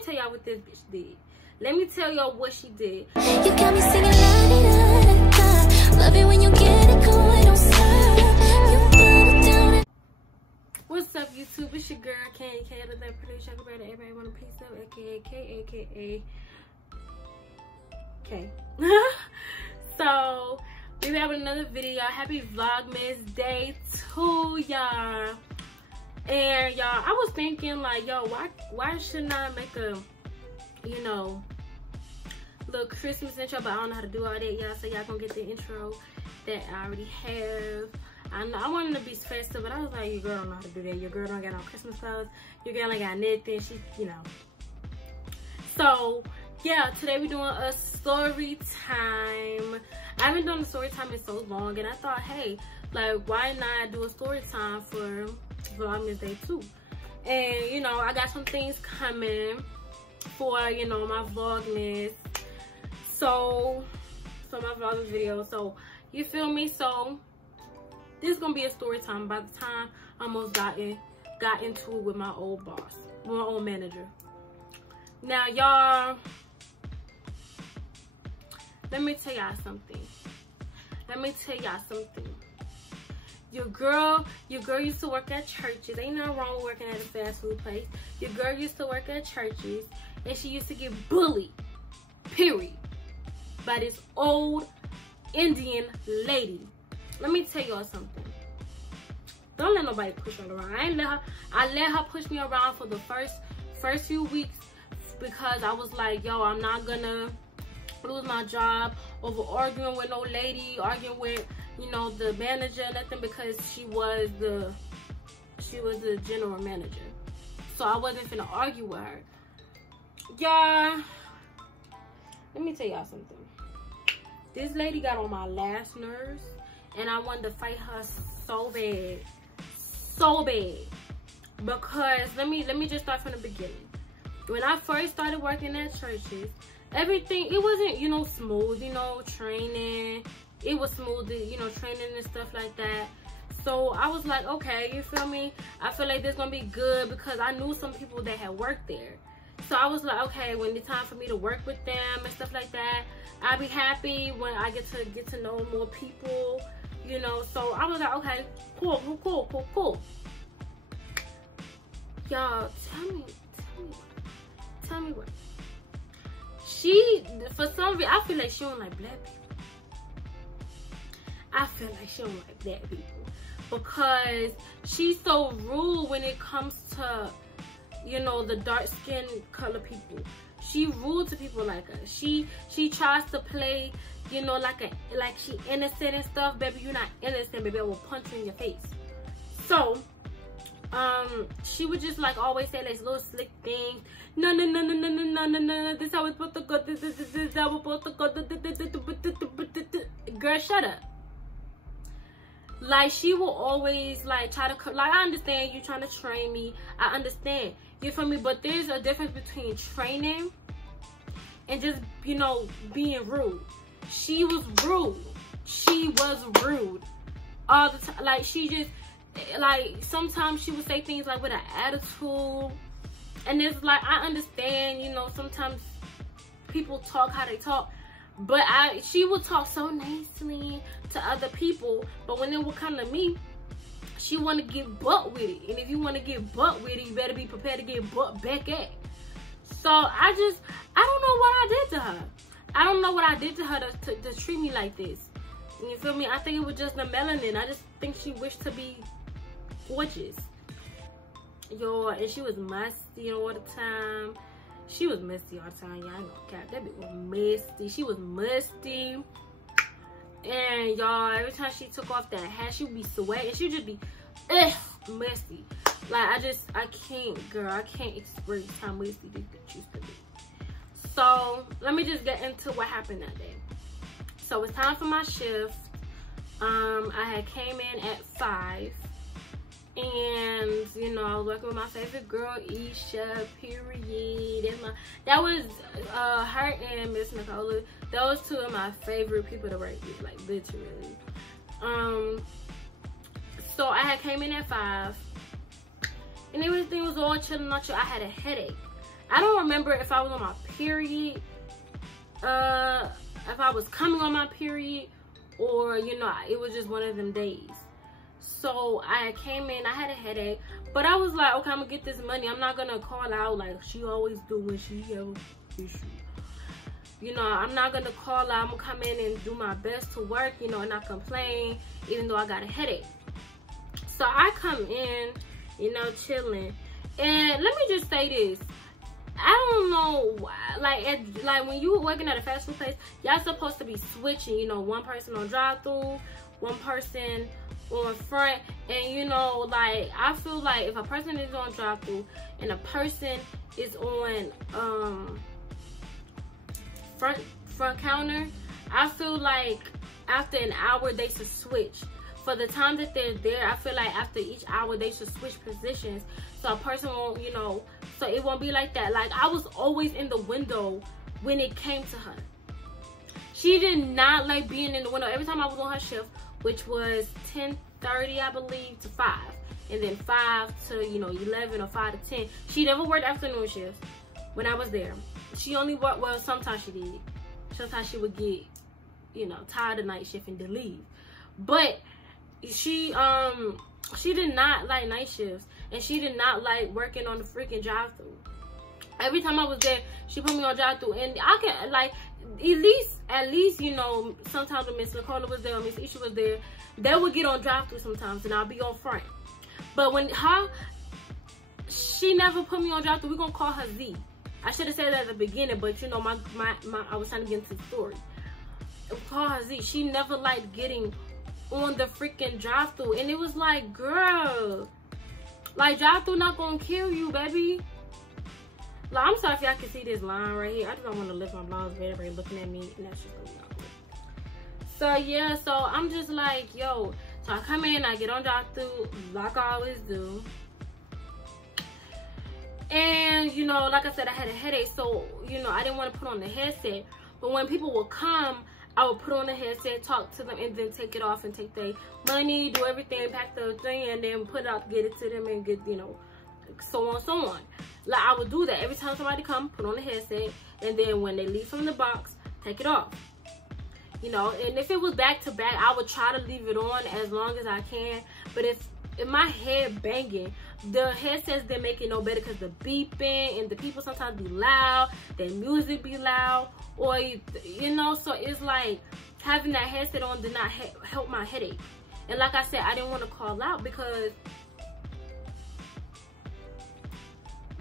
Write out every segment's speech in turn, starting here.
me tell y'all what this bitch did. Let me tell y'all what she did. You got me singing la-di-da-da-da. Love it when you get it going, don't stop. You put it down. What's up, YouTube? It's your girl, Candy K. The that pretty sugar better. Everybody want a piece of aka K, aka K. So we have another video. Happy Vlogmas Day 2, y'all. And y'all, I was thinking like, yo, why shouldn't I make a, you know, little Christmas intro? But I don't know how to do all that, y'all. So y'all gonna get the intro that I already have. I know I wanted to be festive, but I was like, your girl don't know how to do that. Your girl don't got no Christmas clothes. Your girl ain't got nothing. She, you know. So yeah, today we're doing a story time. I haven't done a story time in so long, and I thought, hey, like, why not do a story time for Vlogmas Day 2? And you know, I got some things coming for, you know, my Vlogmas. So my Vlogmas video. So you feel me? So this is gonna be a story time. By the time I almost got into it with my old boss, with my old manager. Now, y'all, let me tell y'all something. Your girl used to work at churches. Ain't nothing wrong with working at a fast food place. Your girl used to work at churches, and she used to get bullied, period, by this old Indian lady. Let me tell y'all something. Don't let nobody push her around. I let her push me around for the first few weeks, because I was like, yo, I'm not gonna lose my job over arguing with no lady, arguing with, you know, the manager, nothing, because she was the general manager. So I wasn't finna argue with her. Y'all, let me tell y'all something. This lady got on my last nerves, and I wanted to fight her so bad. Because let me just start from the beginning. When I first started working at churches, everything, it wasn't, you know, smooth, you know, training. It was smooth, you know, training and stuff like that. So I was like, okay, you feel me? I feel like this gonna be good, because I knew some people that had worked there. So I was like, okay, when it's time for me to work with them and stuff like that, I'll be happy when I get to know more people, you know. So I was like, okay, cool. Y'all, tell me what. She, for some reason, I feel like she don't like black people. I feel like she don't like black people, because she's so rude when it comes to, you know, the dark skin color people. She rude to people like us. She tries to play, you know, like she innocent and stuff. Baby, you're not innocent, baby. I will punch you in your face. So she would just like always say like little slick things. No. This is how it's supposed to go. This is how it's supposed to go. Girl, shut up. Like, she will always like try to, like, I understand you trying to train me. I understand. You feel me? But there's a difference between training and just, you know, being rude. She was rude. All the time. Like, she just, like, sometimes she would say things like with an attitude. And it's like, I understand, you know, sometimes people talk how they talk. But she would talk so nicely to other people. But when it would come to me, she want to get butt with it. And if you want to get butt with it, you better be prepared to get butt back at. So I don't know what I did to her. I don't know what I did to her to treat me like this. You feel me? I think it was just the melanin. I just think she wished to be gorgeous. Yo, and she was musty all the time. She was musty all the time, y'all. I ain't gonna cap. That bitch was musty. She was musty. And y'all, every time she took off that hat, she would be sweating. She would just be musty. Like, I can't, girl. I can't express how musty this bitch used to be. So let me just get into what happened that day. So it's time for my shift. I had came in at 5. And, you know, I was working with my favorite girl, Isha, period. And that was her and Miss Nicola. Those two are my favorite people to work with, like, literally. So I had came in at 5. And everything was all chilling, not chill. I had a headache. I don't remember if I was on my period, if I was coming on my period, or, you know, it was just one of them days. So I came in, I had a headache, but I was like, okay, I'm gonna get this money. I'm not gonna call out like she always do when she have an issue. You know, I'm not gonna call out. I'm gonna come in and do my best to work, you know, and not complain, even though I got a headache. So I come in, you know, chilling. And let me just say this. I don't know why, like when you working at a fast food place, y'all supposed to be switching, you know, one person on drive-thru, one person on front. And, you know, like, I feel like if a person is on drive-thru and a person is on front counter, I feel like after an hour they should switch. For the time that they're there, I feel like after each hour they should switch positions, so a person won't, you know, so it won't be like that. Like, I was always in the window when it came to her. She did not like being in the window. Every time I was on her shift, which was 10:30, I believe, to 5, and then 5 to, you know, 11 or 5 to 10. She never worked afternoon shifts when I was there. She only worked, well, sometimes she did. Sometimes she would get, you know, tired of night shift and then leave. But she did not like night shifts, and she did not like working on the freaking drive-thru. Every time I was there, she put me on drive-thru, and I can, like, at least, you know, sometimes when Miss Nicola was there or Miss Isha was there, they would get on drive-thru sometimes, and I'll be on front. But when she never put me on drive-thru. We're gonna call her Z. I should have said that at the beginning, but, you know, I was trying to get into the story. Call her Z. She never liked getting on the freaking drive-thru, and it was like, girl, like, drive-thru not gonna kill you, baby. Like, I'm sorry if y'all can see this line right here. I just don't want to lift my blouse, but everybody looking at me, and that's just gonna be awkward. So yeah, so I'm just like, yo. So I come in, I get on drive-thru like I always do, and, you know, like I said, I had a headache, so, you know, I didn't want to put on the headset. But when people would come, I would put on the headset, talk to them, and then take it off and take their money, do everything, pack the thing, and then put it out, get it to them, and get, you know, so on, so on. Like, I would do that every time somebody come, put on the headset, and then when they leave from the box, take it off. You know, and if it was back to back, I would try to leave it on as long as I can. But if my head banging, the headsets didn't make it no better, because the beeping and the people sometimes be loud, their music be loud, or, you know, so it's like having that headset on did not help my headache. And like I said, I didn't want to call out because,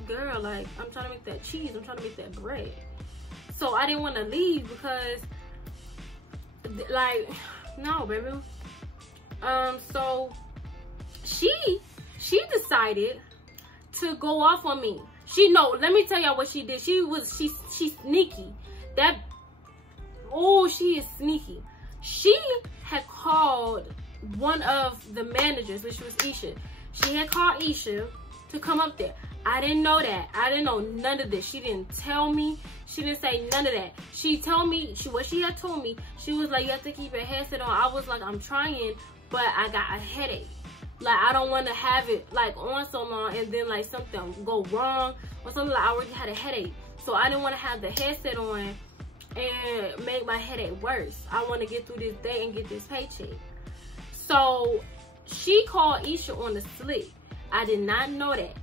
girl, like, I'm trying to make that cheese, I'm trying to make that bread. So I didn't want to leave because, like, no, baby. So she decided to go off on me. Let me tell y'all what she did. She's sneaky. She is sneaky. She had called one of the managers, which was Isha. She had called Isha to come up there. I didn't know that. I didn't know none of this. She didn't tell me. She didn't say none of that. She told me, what she had told me, she was like, you have to keep your headset on. I was like, I'm trying, but I got a headache. Like, I don't want to have it, like, on so long and then, like, something go wrong or something. Like, I already had a headache. So I didn't want to have the headset on and make my headache worse. I want to get through this day and get this paycheck. So she called Isha on the slick. I did not know that.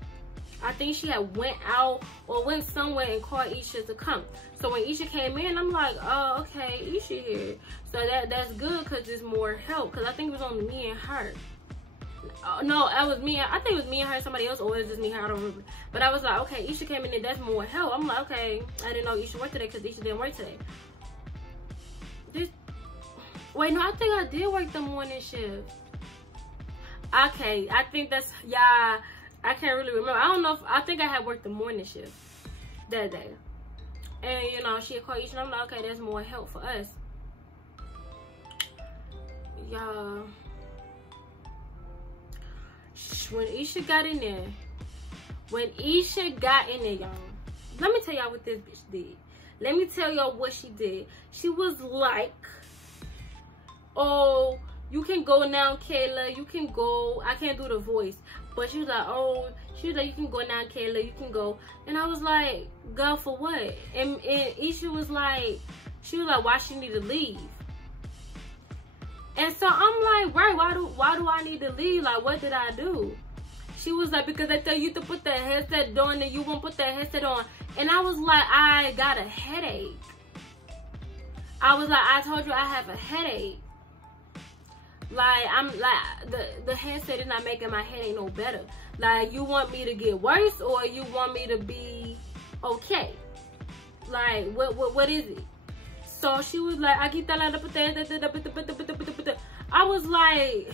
I think she had went out or went somewhere and called Isha to come. So when Isha came in, I'm like, oh, okay, Isha here. So that's good, because it's more help. Because I think it was only me and her. No, it was me. I think it was me and her, somebody else, or it was just me and her. I don't remember. But I was like, okay, Isha came in and that's more help. I'm like, okay, I didn't know Isha worked today because Isha didn't work today. Wait, no, I think I did work the morning shift. Okay, I think that's, yeah, I can't really remember. I don't know if, I think I had worked the morning shift that day. And, you know, she had called Isha, and I'm like, okay, there's more help for us. Y'all. When Isha got in there, y'all, let me tell y'all what this bitch did. Let me tell y'all what she did. She was like, oh, you can go now, Kayla. You can go. I can't do the voice. But she was like, oh, She was like, you can go now, Kayla, you can go. And I was like, go for what? And Isha was like, she was like, why she need to leave? And so I'm like, right, why do I need to leave? Like, what did I do? She was like, because they tell you to put that headset on and you won't put that headset on. And I was like, I got a headache. I was like, I told you I have a headache. Like, I'm like, the headset is not making my headache no better. Like, you want me to get worse or you want me to be okay? Like, what is it? So she was like, I keep telling her, I was like,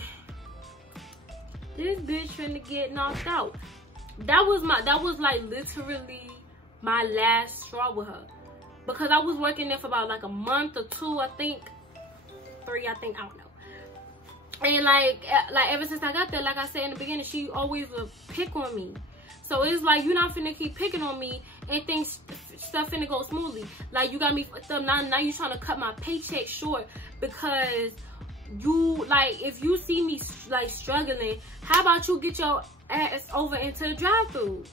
this bitch finna get knocked out. That was like literally my last straw with her. Because I was working there for about like a month or two, I think. 3, I think, I don't know. And like ever since I got there, like I said in the beginning, she always would pick on me. So it's like, you're not finna keep picking on me and things, stuff finna go smoothly. Like, you got me fucked up. Now you trying to cut my paycheck short because you, like, if you see me like struggling, how about you get your ass over into the drive-thru?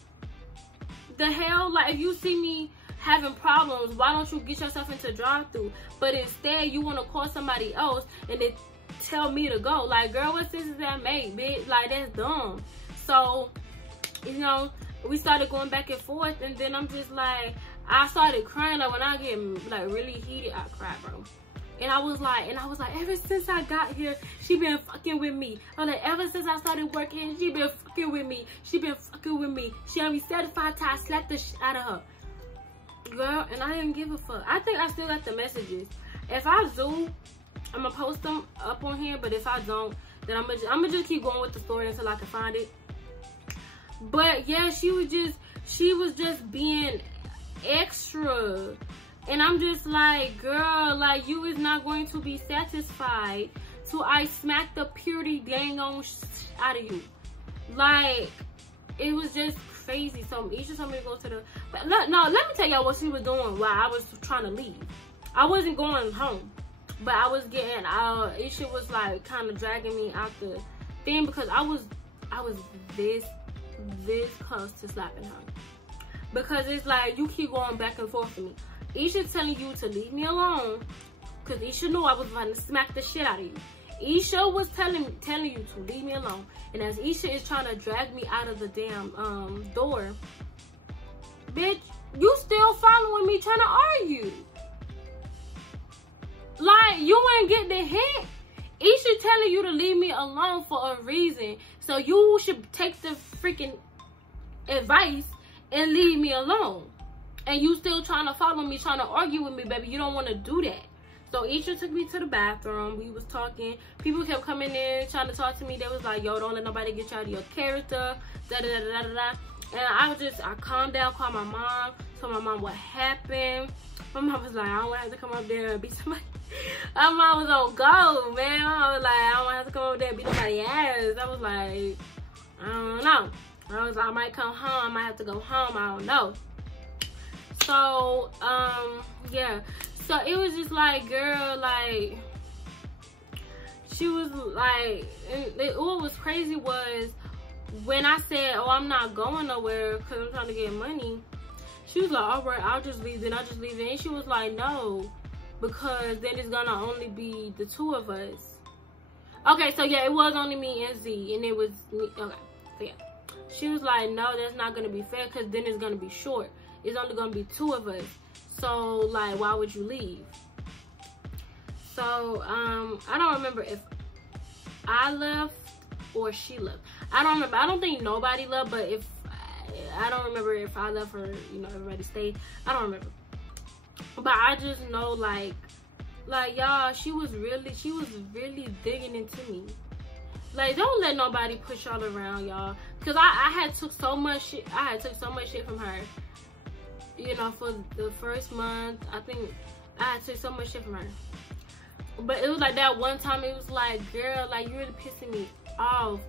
The hell? Like, if you see me having problems, why don't you get yourself into the drive-thru? But instead, you want to call somebody else and they tell me to go. Like, girl, what sense does that make, bitch? Like, that's dumb. So, you know, we started going back and forth, and then I'm just like, I started crying. Like, when I get like really heated, I cry, bro. And I was like, ever since I got here, she been fucking with me. I was like, ever since I started working, she been fucking with me. She been fucking with me. She had me certified till I slapped the shit out of her. Girl, and I didn't give a fuck. I think I still got the messages. If I zoom, I'm gonna post them up on here, but if I don't, then I'm gonna just keep going with the story until I can find it. But yeah, she was just being extra. And I'm just like, girl, like, you is not going to be satisfied till I smack the purity dang on out of you. Like, it was just crazy. So Isha told me to go to the, but no, let me tell y'all what she was doing while I was trying to leave. I wasn't going home, but I was getting Isha was like kind of dragging me out the thing because I was this close to slapping her. Because it's like, you keep going back and forth with me. Isha telling you to leave me alone because Isha knew I was going to smack the shit out of you. Isha was telling you to leave me alone. And as Isha is trying to drag me out of the damn door, bitch, you still following me trying to argue. Like, you ain't get the hint. Isha telling you to leave me alone for a reason. So you should take the freaking advice and leave me alone. And you still trying to follow me, trying to argue with me, baby. You don't want to do that. So Isha took me to the bathroom. We was talking. People kept coming in, trying to talk to me. They was like, yo, don't let nobody get you out of your character. Da-da-da-da-da-da. And I calmed down, called my mom, told my mom what happened. My mom was like, I don't have to come up there and beat somebody. My mom was on go, man. I was like, I don't have to come up there and beat somebody's ass. I was like, I don't know. I was like, I might come home. I might have to go home. I don't know. So, yeah. So it was just like, girl, like, she was like, and what was crazy was when I said, oh, I'm not going nowhere because I'm trying to get money. She was like, all right, I'll just leave it. I'll just leave it. And she was like, no, because then it's gonna only be the two of us. Okay, so yeah, it was only me and Z, and it was me. Okay, so yeah. She was like, no, that's not gonna be fair because then it's gonna be short. It's only gonna be two of us. So, like, why would you leave? So, I don't remember if I left or she left. I don't remember. I don't think nobody left, but if I don't remember if I left or, you know, everybody stayed. I don't remember. But I just know, like y'all, she was really digging into me. Like, don't let nobody push y'all around, y'all. Cause I had took so much shit. I had took so much shit from her. You know, for the first month, I think I had took so much shit from her. But it was like that one time, it was like, girl, like, you really pissing me off.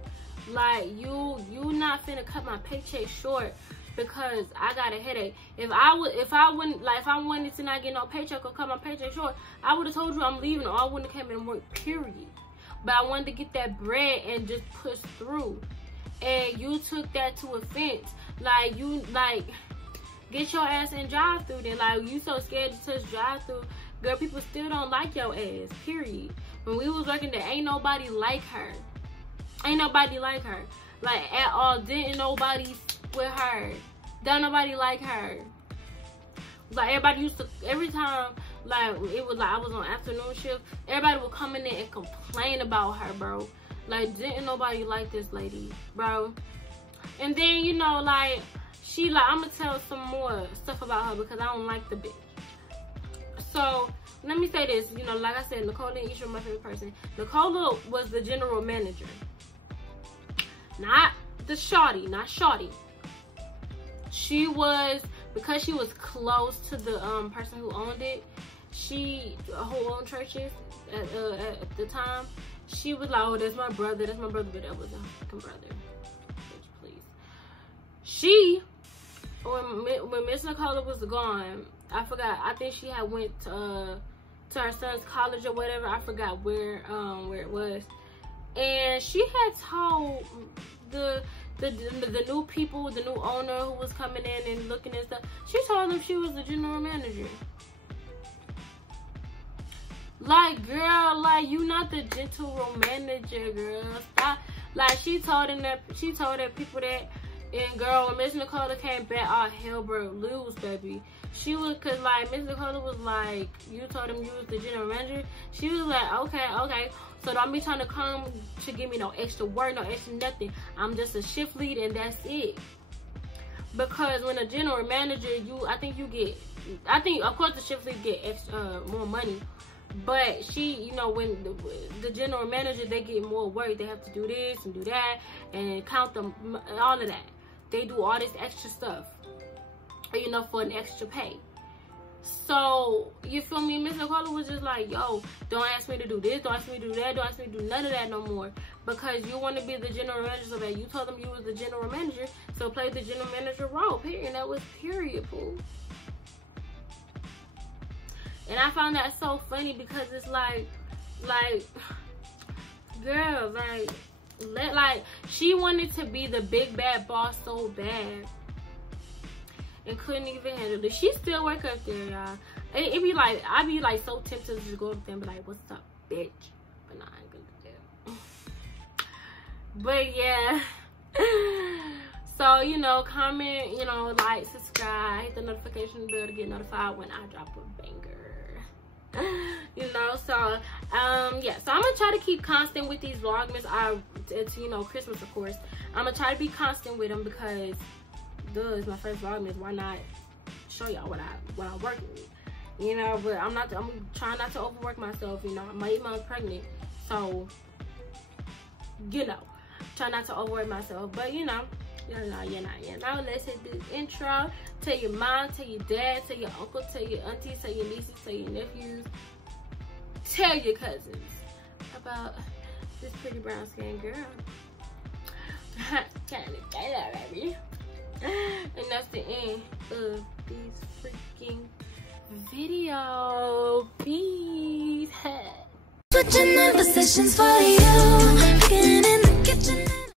Like, you not finna cut my paycheck short because I got a headache. If I wanted to not get no paycheck or cut my paycheck short, I would have told you I'm leaving, or I wouldn't have came and work, period. But I wanted to get that bread and just push through. and you took that to offense. Like, you, like, get your ass in drive-thru then. Like, you so scared to touch drive-thru. Girl, people still don't like your ass, period. When we was working there, ain't nobody like her. Ain't nobody like her. Like, at all. Didn't nobody with her. Don't nobody like her. Like, everybody used to, every time, like, it was like I was on afternoon shift, everybody would come in there and complain about her, bro. Like, didn't nobody like this lady, bro. And then, you know, like, she, like, I'm gonna tell some more stuff about her because I don't like the bitch. So, let me say this, you know, like I said, Nicole and Isha were my favorite person. Nicole was the general manager. Not the shawty, not shawty. She was, because she was close to the person who owned it, who owned churches at the time, she was like, oh, that's my brother, but that was a fucking brother. Bitch, please. She, when Miss Nicola was gone, I forgot, I think she had went to her son's college or whatever, I forgot where it was. And she had told the new people, the new owner who was coming in and looking and stuff, she told them she was the general manager. Like, girl, like, you not the general manager, girl. Stop. Like, she told that people that, and girl, when Miss Nicola came back, all hell broke loose, baby. She was, cause like, Miss Nicola was like, you told him you was the general manager. She was like, okay. So don't be trying to come to give me no extra work, no extra nothing. I'm just a shift lead and that's it. Because when a general manager, I think of course the shift lead get extra, more money. But she, you know, when the general manager, they get more work. They have to do this and do that and count them, all of that. They do all this extra stuff, you know, for an extra pay. So, you feel me? Miss Nicola was just like, yo, don't ask me to do this, don't ask me to do that, don't ask me to do none of that no more. Because you want to be the general manager, so that you told them you was the general manager, so play the general manager role, period. That was period, fool. And I found that so funny because it's like, girl, like, she wanted to be the big bad boss so bad. And couldn't even handle it. She still work up there, y'all. It be like, I be like so tempted to just go up there and be like, what's up, bitch? But nah, I ain't gonna do that. But yeah. So, you know, comment, you know, like, subscribe, hit the notification bell to get notified when I drop a banger. You know, so, yeah. So, I'm gonna try to keep constant with these Vlogmas. It's, you know, Christmas, of course. I'm gonna try to be constant with them because it's my first Vlogmas. Why not show y'all what I'm working with, you know? But I'm trying not to overwork myself, you know. I'm 8 months pregnant, so, you know, try not to overwork myself. But you know, let's hit this intro. Tell your mom, tell your dad, tell your uncle, tell your aunties, tell your nieces, tell your nephews, tell your cousins about this pretty brown skinned girl. Kind of get that, baby. And that's the end of this freaking video. Peace. Switching up positions for you.